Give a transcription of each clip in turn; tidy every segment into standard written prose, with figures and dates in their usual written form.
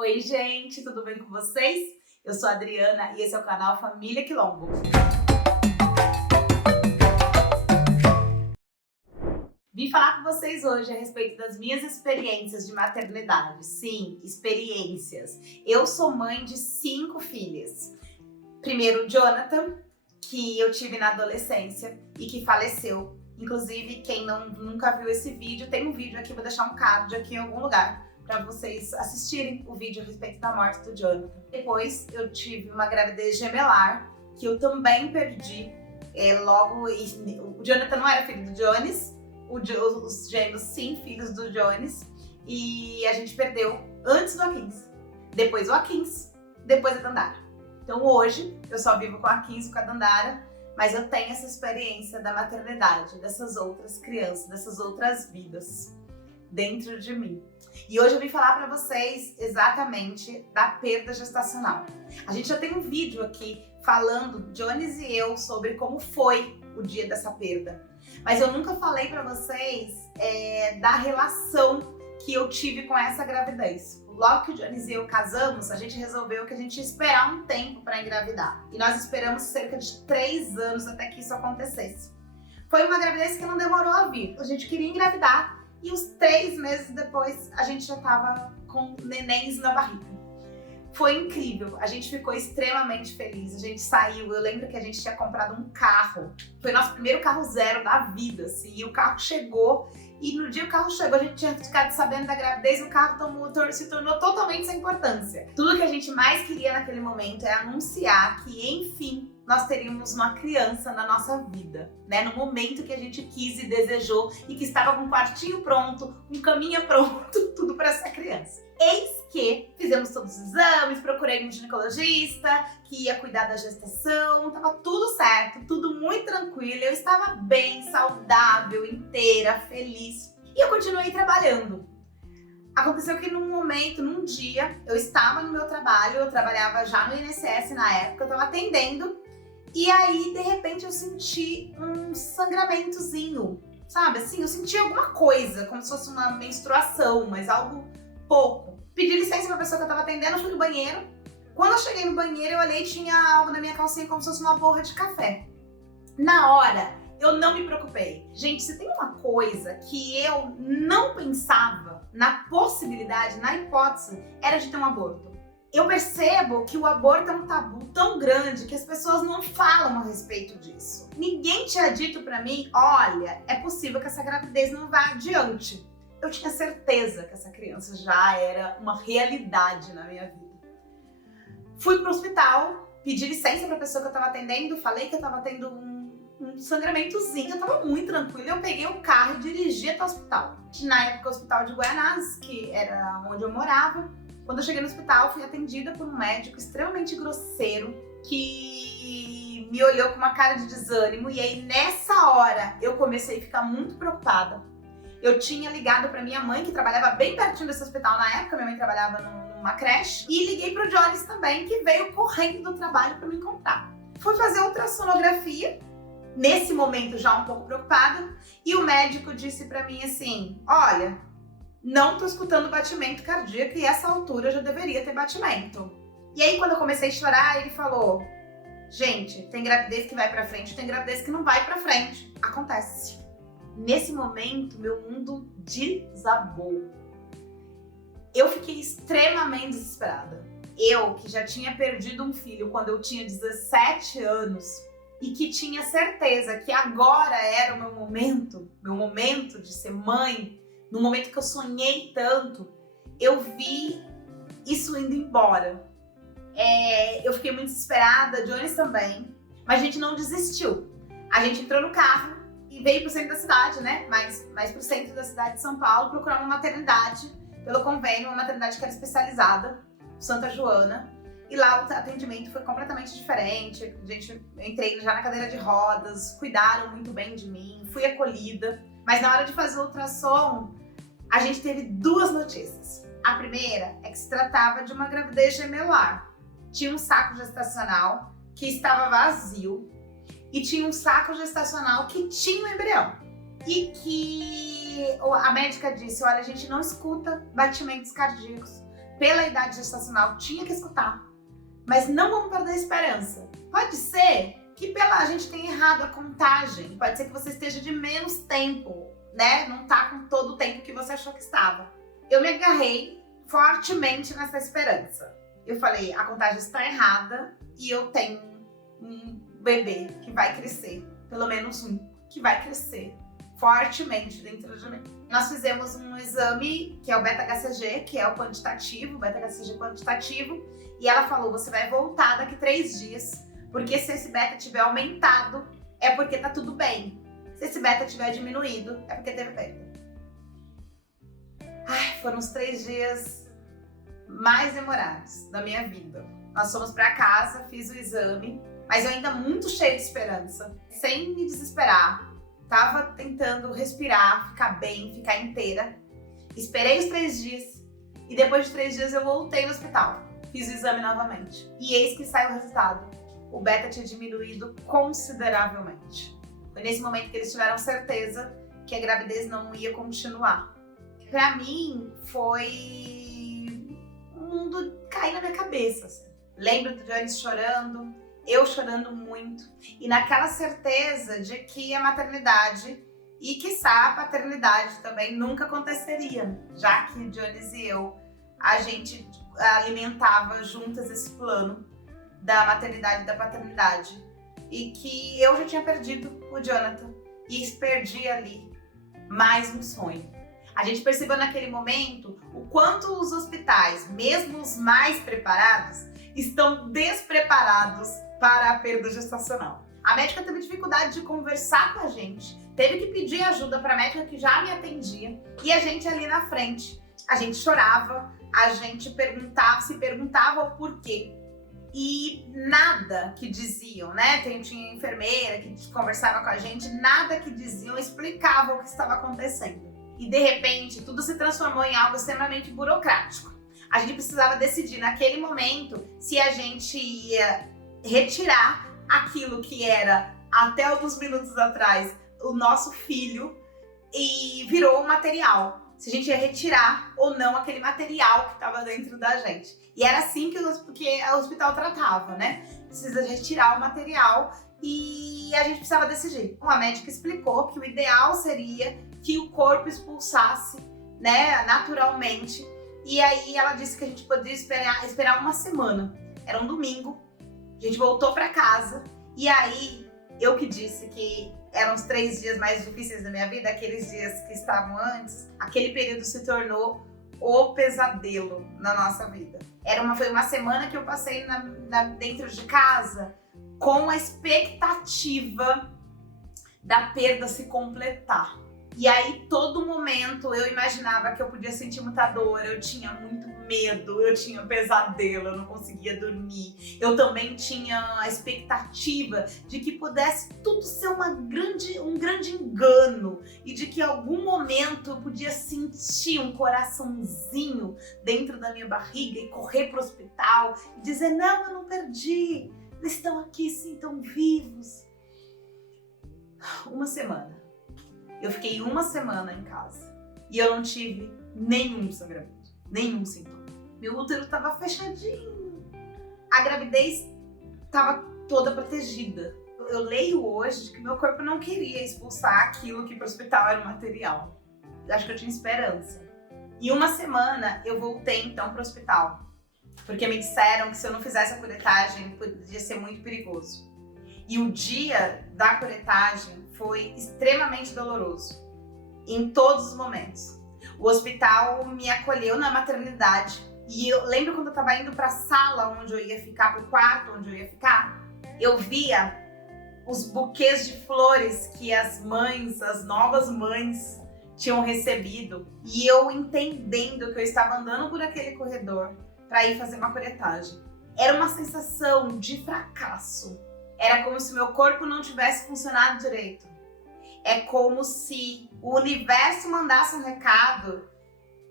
Oi, gente, tudo bem com vocês? Eu sou a Adriana e esse é o canal Família Quilombo. Vim falar com vocês hoje a respeito das minhas experiências de maternidade. Sim, experiências. Eu sou mãe de 5 filhas. Primeiro, o Jonathan, que eu tive na adolescência e que faleceu. Inclusive, quem nunca viu esse vídeo, tem um vídeo aqui, vou deixar um card aqui em algum lugar para vocês assistirem o vídeo a respeito da morte do Jonathan. Depois eu tive uma gravidez gemelar, que eu também perdi o Jonathan não era filho do Jones, os gêmeos sim, filhos do Jones, e a gente perdeu antes do Akins, depois o Akins, depois a Dandara. Então hoje eu só vivo com a Akins e com a Dandara, mas eu tenho essa experiência da maternidade, dessas outras crianças, dessas outras vidas dentro de mim. E hoje eu vim falar para vocês exatamente da perda gestacional. A gente já tem um vídeo aqui falando, Jones e eu, sobre como foi o dia dessa perda. Mas eu nunca falei para vocês da relação que eu tive com essa gravidez. Logo que o Jones e eu casamos, a gente resolveu que a gente ia esperar um tempo para engravidar. E nós esperamos cerca de 3 anos até que isso acontecesse. Foi uma gravidez que não demorou a vir. A gente queria engravidar e uns 3 meses depois a gente já estava com nenéns na barriga. Foi incrível, a gente ficou extremamente feliz, a gente saiu, eu lembro que a gente tinha comprado um carro, foi nosso primeiro carro zero da vida, assim, e o carro chegou, e no dia que o carro chegou a gente tinha ficado sabendo da gravidez, o carro se tornou totalmente sem importância. Tudo que a gente mais queria naquele momento é anunciar que, enfim, nós teríamos uma criança na nossa vida, né? No momento que a gente quis e desejou e que estava com um quartinho pronto, um caminho pronto, tudo para essa criança. Eis que fizemos todos os exames, procurei um ginecologista que ia cuidar da gestação, tava tudo certo, tudo muito tranquilo, eu estava bem, saudável, inteira, feliz. E eu continuei trabalhando. Aconteceu que num dia, eu estava no meu trabalho, eu trabalhava já no INSS na época, eu estava atendendo, e aí, de repente, eu senti um sangramentozinho, sabe? Assim, eu senti alguma coisa, como se fosse uma menstruação, mas algo pouco. Pedi licença pra pessoa que eu tava atendendo, fui no banheiro. Quando eu cheguei no banheiro, eu olhei e tinha algo na minha calcinha como se fosse uma borra de café. Na hora, eu não me preocupei. Gente, se tem uma coisa que eu não pensava na possibilidade, na hipótese, era de ter um aborto. Eu percebo que o aborto é um tabu tão grande que as pessoas não falam a respeito disso. Ninguém tinha dito pra mim, olha, é possível que essa gravidez não vá adiante. Eu tinha certeza que essa criança já era uma realidade na minha vida. Fui pro hospital, pedi licença pra pessoa que eu tava atendendo, falei que eu tava tendo um sangramentozinho, eu tava muito tranquila, eu peguei o carro e dirigi até o hospital. Na época, o hospital de Guaianazes, que era onde eu morava. Quando eu cheguei no hospital, fui atendida por um médico extremamente grosseiro, que me olhou com uma cara de desânimo, e aí nessa hora eu comecei a ficar muito preocupada. Eu tinha ligado pra minha mãe, que trabalhava bem pertinho desse hospital na época, minha mãe trabalhava numa creche, e liguei pro Jones também, que veio correndo do trabalho pra me encontrar. Fui fazer ultrassonografia, nesse momento já um pouco preocupada, e o médico disse pra mim assim, olha, não tô escutando batimento cardíaco e essa altura já deveria ter batimento. E aí quando eu comecei a chorar, ele falou, gente, tem gravidez que vai pra frente, tem gravidez que não vai pra frente. Acontece. Nesse momento, meu mundo desabou. Eu fiquei extremamente desesperada. Eu, que já tinha perdido um filho quando eu tinha 17 anos e que tinha certeza que agora era o meu momento de ser mãe, no momento que eu sonhei tanto, eu vi isso indo embora. Eu fiquei muito desesperada, Jones também, mas a gente não desistiu. A gente entrou no carro e veio pro centro da cidade, né? Mais pro centro da cidade de São Paulo, procurar uma maternidade, pelo convênio, uma maternidade que era especializada, Santa Joana. E lá o atendimento foi completamente diferente. Eu entrei já na cadeira de rodas, cuidaram muito bem de mim, fui acolhida. Mas na hora de fazer o ultrassom, a gente teve 2 notícias. A primeira é que se tratava de uma gravidez gemelar. Tinha um saco gestacional que estava vazio e tinha um saco gestacional que tinha um embrião. E que a médica disse, olha, a gente não escuta batimentos cardíacos pela idade gestacional, tinha que escutar. Mas não vamos perder a esperança. Pode ser que a gente tenha errado a contagem. Pode ser que você esteja de menos tempo, né? Não tá com todo o tempo que você achou que estava. Eu me agarrei fortemente nessa esperança. Eu falei, a contagem está errada e eu tenho um bebê que vai crescer. Pelo menos um que vai crescer fortemente dentro de mim. Nós fizemos um exame, que é o beta-HCG, que é o quantitativo, o beta-HCG quantitativo, e ela falou, você vai voltar daqui 3 dias, porque se esse beta tiver aumentado, é porque tá tudo bem. Se esse beta tiver diminuído, é porque teve perda. Ai, foram os 3 dias mais demorados da minha vida. Nós fomos pra casa, fiz o exame, mas eu ainda muito cheia de esperança, sem me desesperar. Tava tentando respirar, ficar bem, ficar inteira. Esperei os 3 dias e depois de 3 dias eu voltei no hospital. Fiz o exame novamente e eis que saiu o resultado. O beta tinha diminuído consideravelmente. Foi nesse momento que eles tiveram certeza que a gravidez não ia continuar. Pra mim, foi um mundo cair na minha cabeça. Assim. Lembro do Jones chorando, eu chorando muito. E naquela certeza de que a maternidade e, quiçá, a paternidade também nunca aconteceria. Já que o Jones e eu, a gente alimentava juntas esse plano da maternidade e da paternidade. E que eu já tinha perdido o Jonathan. E perdi ali mais um sonho. A gente percebeu naquele momento o quanto os hospitais, mesmo os mais preparados, estão despreparados para a perda gestacional. A médica teve dificuldade de conversar com a gente, teve que pedir ajuda para a médica que já me atendia, e a gente ali na frente, a gente chorava, a gente se perguntava o porquê. E nada que diziam, né? Tinha enfermeira que conversava com a gente, nada que diziam explicava o que estava acontecendo. E de repente, tudo se transformou em algo extremamente burocrático. A gente precisava decidir naquele momento se a gente ia retirar aquilo que era, até alguns minutos atrás, o nosso filho e virou um material. Se a gente ia retirar ou não aquele material que estava dentro da gente. E era assim que o hospital tratava, né? Precisa retirar o material e a gente precisava decidir. A médica explicou que o ideal seria que o corpo expulsasse, né, naturalmente. E aí ela disse que a gente poderia esperar uma semana. Era um domingo, a gente voltou para casa e aí eu que disse que eram os 3 dias mais difíceis da minha vida, aqueles dias que estavam antes, aquele período se tornou o pesadelo na nossa vida. Foi uma semana que eu passei dentro de casa com a expectativa da perda se completar. E aí, todo momento, eu imaginava que eu podia sentir muita dor, eu tinha muito medo, eu tinha pesadelo, eu não conseguia dormir. Eu também tinha a expectativa de que pudesse tudo ser um grande engano e de que em algum momento eu podia sentir um coraçãozinho dentro da minha barriga e correr para o hospital e dizer, não, eu não perdi, eles estão aqui sim, estão vivos. Uma semana. Eu fiquei uma semana em casa e eu não tive nenhum sangramento, nenhum sintoma. Meu útero estava fechadinho. A gravidez estava toda protegida. Eu leio hoje que meu corpo não queria expulsar aquilo que para o hospital era o material. Eu acho que eu tinha esperança. E uma semana eu voltei então para o hospital, porque me disseram que se eu não fizesse a curetagem podia ser muito perigoso. E o dia da curetagem foi extremamente doloroso, em todos os momentos. O hospital me acolheu na maternidade e eu lembro quando eu estava indo para a sala onde eu ia ficar, para o quarto onde eu ia ficar, eu via os buquês de flores que as novas mães tinham recebido e eu entendendo que eu estava andando por aquele corredor para ir fazer uma curetagem. Era uma sensação de fracasso. Era como se meu corpo não tivesse funcionado direito. É como se o universo mandasse um recado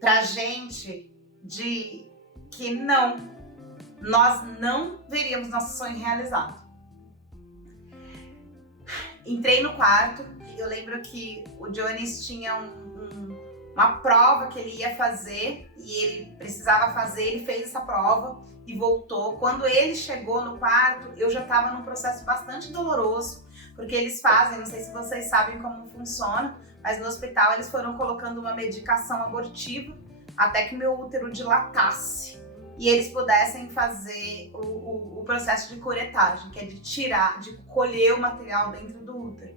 pra gente de que não, nós não veríamos nosso sonho realizado. Entrei no quarto, eu lembro que o Jones tinha uma prova que ele ia fazer e ele precisava fazer, ele fez essa prova e voltou. Quando ele chegou no quarto, eu já estava num processo bastante doloroso, porque eles fazem, não sei se vocês sabem como funciona, mas no hospital eles foram colocando uma medicação abortiva até que meu útero dilatasse e eles pudessem fazer o processo de curetagem, que é de tirar, de colher o material dentro do útero.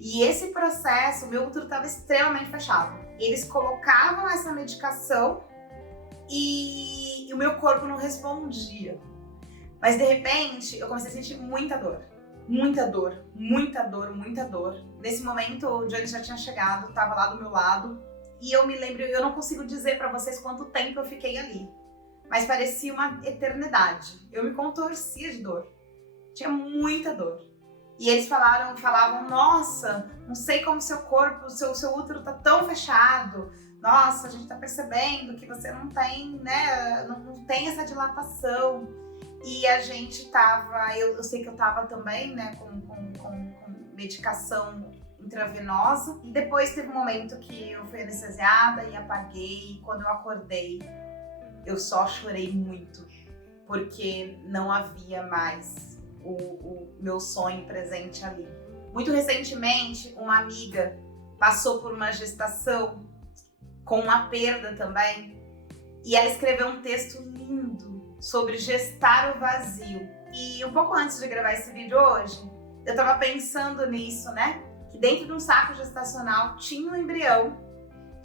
E esse processo, meu útero estava extremamente fechado. Eles colocavam essa medicação e o meu corpo não respondia. Mas de repente, eu comecei a sentir muita dor. Muita dor, muita dor, muita dor. Nesse momento, o Johnny já tinha chegado, estava lá do meu lado. E eu me lembro, eu não consigo dizer para vocês quanto tempo eu fiquei ali. Mas parecia uma eternidade. Eu me contorcia de dor. Tinha muita dor. E eles falavam, nossa, não sei como seu corpo, seu útero tá tão fechado. Nossa, a gente tá percebendo que você não tem, né, não tem essa dilatação. E a gente tava, eu sei que eu tava também, né, com medicação intravenosa. E depois teve um momento que eu fui anestesiada e apaguei. E quando eu acordei, eu só chorei muito, porque não havia mais o meu sonho presente ali. Muito recentemente, uma amiga passou por uma gestação com uma perda também, e ela escreveu um texto lindo sobre gestar o vazio. E um pouco antes de gravar esse vídeo hoje, eu tava pensando nisso, né? Que dentro de um saco gestacional tinha um embrião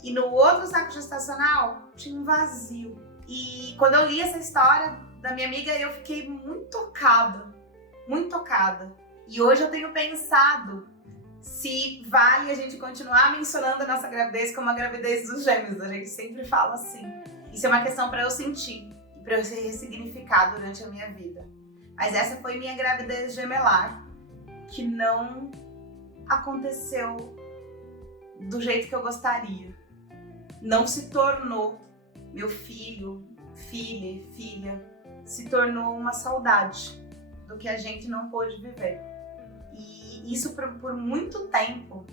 e no outro saco gestacional tinha um vazio. E quando eu li essa história da minha amiga, eu fiquei muito tocada. Muito tocada. E hoje eu tenho pensado se vale a gente continuar mencionando a nossa gravidez como a gravidez dos gêmeos. A gente sempre fala assim. Isso é uma questão para eu sentir e para eu se ressignificar durante a minha vida. Mas essa foi minha gravidez gemelar, que não aconteceu do jeito que eu gostaria. Não se tornou meu filho, filha, se tornou uma saudade do que a gente não pôde viver. E isso por muito tempo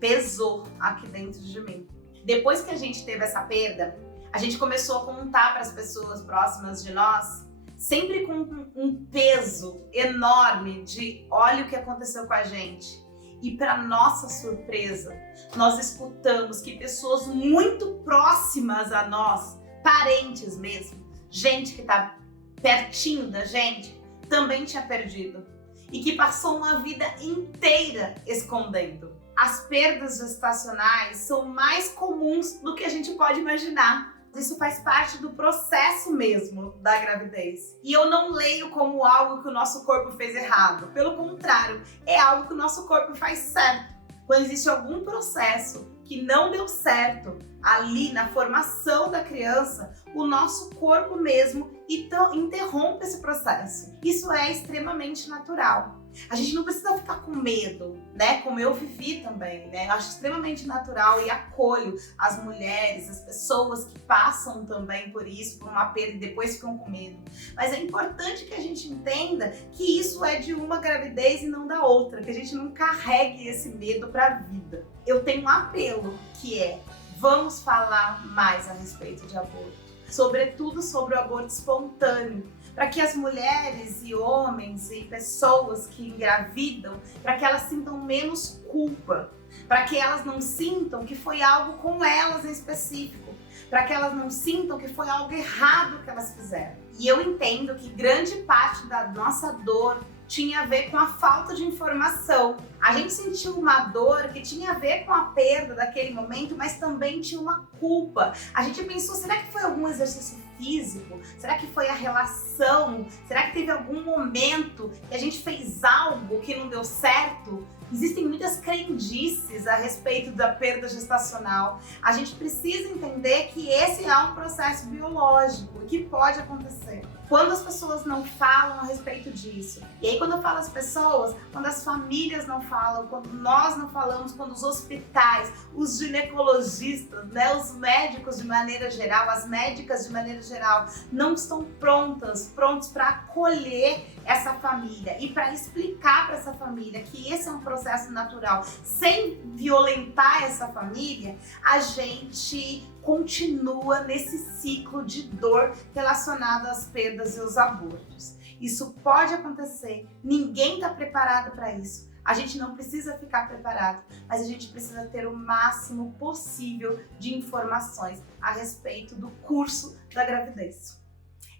pesou aqui dentro de mim. Depois que a gente teve essa perda, a gente começou a contar para as pessoas próximas de nós, sempre com um peso enorme de olha o que aconteceu com a gente. E para nossa surpresa, nós escutamos que pessoas muito próximas a nós, parentes mesmo, gente que está pertinho da gente, também tinha perdido e que passou uma vida inteira escondendo. As perdas gestacionais são mais comuns do que a gente pode imaginar. Isso faz parte do processo mesmo da gravidez. E eu não leio como algo que o nosso corpo fez errado. Pelo contrário, é algo que o nosso corpo faz certo. Quando existe algum processo que não deu certo ali na formação da criança, o nosso corpo mesmo interrompe esse processo. Isso é extremamente natural. A gente não precisa ficar com medo, né? Como eu vivi também, né? Eu acho extremamente natural e acolho as mulheres, as pessoas que passam também por isso, por uma perda e depois ficam com medo. Mas é importante que a gente entenda que isso é de uma gravidez e não da outra, que a gente não carregue esse medo para a vida. Eu tenho um apelo que é: vamos falar mais a respeito de aborto, sobretudo sobre o aborto espontâneo, para que as mulheres e homens e pessoas que engravidam, para que elas sintam menos culpa, para que elas não sintam que foi algo com elas em específico, para que elas não sintam que foi algo errado que elas fizeram. E eu entendo que grande parte da nossa dor tinha a ver com a falta de informação. A gente sentiu uma dor que tinha a ver com a perda daquele momento, mas também tinha uma culpa. A gente pensou, será que foi algum exercício físico? Será que foi a relação? Será que teve algum momento que a gente fez algo que não deu certo? Existem muitas crendices a respeito da perda gestacional. A gente precisa entender que esse é um processo biológico e que pode acontecer. Quando as pessoas não falam a respeito disso, e aí quando eu falo as pessoas, quando as famílias não falam, quando nós não falamos, quando os hospitais, os ginecologistas, né, os médicos de maneira geral, as médicas de maneira geral, não estão prontos para acolher essa família e para explicar para essa família que esse é um processo processo natural, sem violentar essa família, a gente continua nesse ciclo de dor relacionado às perdas e aos abortos. Isso pode acontecer, ninguém está preparado para isso. A gente não precisa ficar preparado, mas a gente precisa ter o máximo possível de informações a respeito do curso da gravidez.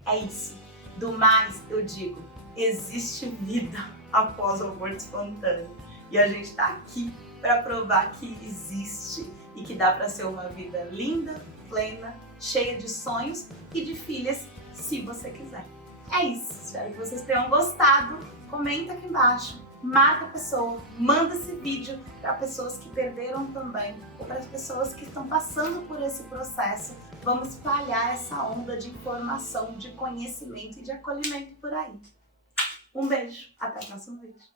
É isso. Do mais, eu digo, existe vida após o aborto espontâneo. E a gente tá aqui para provar que existe e que dá para ser uma vida linda, plena, cheia de sonhos e de filhas, se você quiser. É isso. Espero que vocês tenham gostado. Comenta aqui embaixo. Marca a pessoa, manda esse vídeo para pessoas que perderam também, ou para as pessoas que estão passando por esse processo. Vamos espalhar essa onda de informação, de conhecimento e de acolhimento por aí. Um beijo, até o próximo vídeo.